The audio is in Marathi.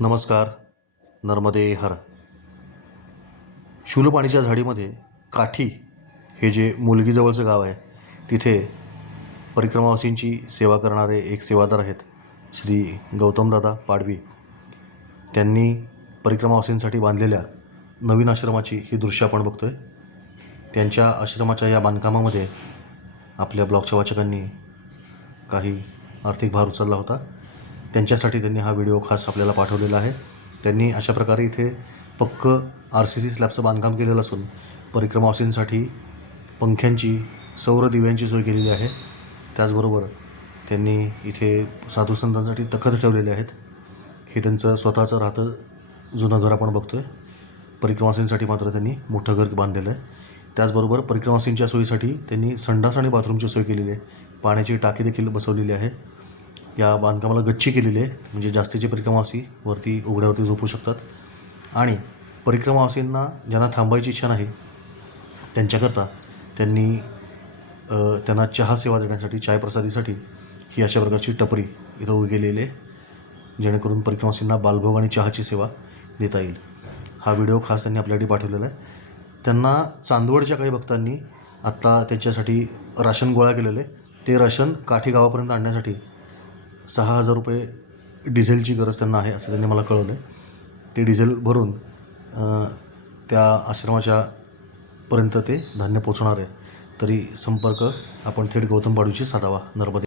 नमस्कार नर्मदे हर. शूलपाणीच्या झाडीमध्ये काठी हे जे मुलगीजवळचं गाव आहे तिथे परिक्रमावासींची सेवा करणारे एक सेवादार आहेत श्री गौतमदादा पाडवी. त्यांनी परिक्रमावासींसाठी बांधलेल्या नवीन आश्रमाची ही दृश्य आपण बघतो आहे त्यांच्या आश्रमाच्या या बांधकामामध्ये आपल्या ब्लॉगच्या वाचकांनी काही आर्थिक भार उचलला होता. त्यांच्यासाठी त्यांनी हा व्हिडिओ खास आपल्याला पाठवलेला आहे. त्यांनी अशा प्रकारे इथे पक्क आर सी सी स्लॅबचं बांधकाम केलेलं असून परिक्रमावासींसाठी पंख्यांची सौर दिव्यांची सोय केलेली आहे. त्याचबरोबर त्यांनी इथे साधू संतांसाठी तखत ठेवलेले आहेत. हे त्यांचं स्वतःचं राहतं जुनं घर आपण बघतो आहे परिक्रमासींसाठी मात्र त्यांनी मोठं घर बांधलेलं आहे. त्याचबरोबर परिक्रमासींच्या सोयीसाठी त्यांनी संडास आणि बाथरूमची सोय केलेली आहे. पाण्याची टाकी देखील बसवलेली आहे. या बांधकामाला गच्ची केलेली आहे. म्हणजे जास्तीचे परिक्रमावासी वरती उघड्यावरती झोपू शकतात. आणि परिक्रमावासींना ज्यांना थांबायची इच्छा नाही त्यांच्याकरता त्यांनी त्यांना चहा सेवा देण्यासाठी चाय प्रसादीसाठी ही अशा प्रकारची टपरी इथं उभी केलेली आहे. जेणेकरून परिक्रमासींना बालभोग आणि चहाची सेवा देता येईल. हा व्हिडिओ खास त्यांनी आपल्यासाठी पाठवलेला आहे. त्यांना चांदवडच्या काही भक्तांनी आत्ता त्यांच्यासाठी राशन गोळा केलेलं आहे. ते राशन काठी गावापर्यंत आणण्यासाठी सहा हजार रुपये डिझेलची गरज त्यांना आहे असं त्यांनी मला कळवलं आहे ते डिझेल भरून त्या आश्रमाच्या पर्यंत ते धान्य पोचणार आहे. तरी संपर्क आपण थेट गौतम पाडूची साधावा नर्मदे.